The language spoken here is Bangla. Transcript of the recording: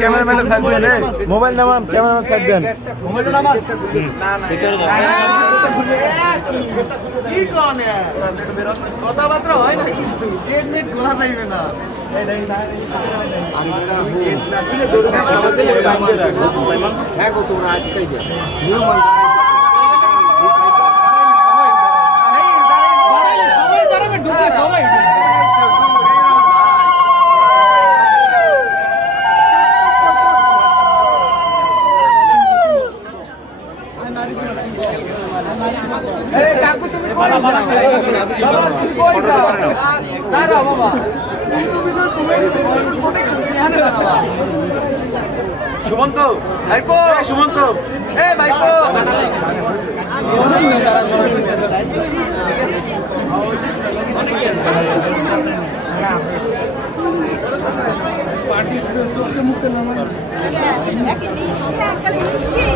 ক্যামেরাম্যানের সাইড দেন, মোবাইল নামান, ক্যামেরাম্যান সাইড দেন। মোবাইলটা নামান। কি কোন কথাবার্তা হয় না কিন্তু 1 মিনিট গোলা যাইবে না। হ্যাঁ গো তোমরা আজ কাই দিও নিয়ম সুমন্ত ভাইপো, সুমন্ত ভাইপো মিষ্টি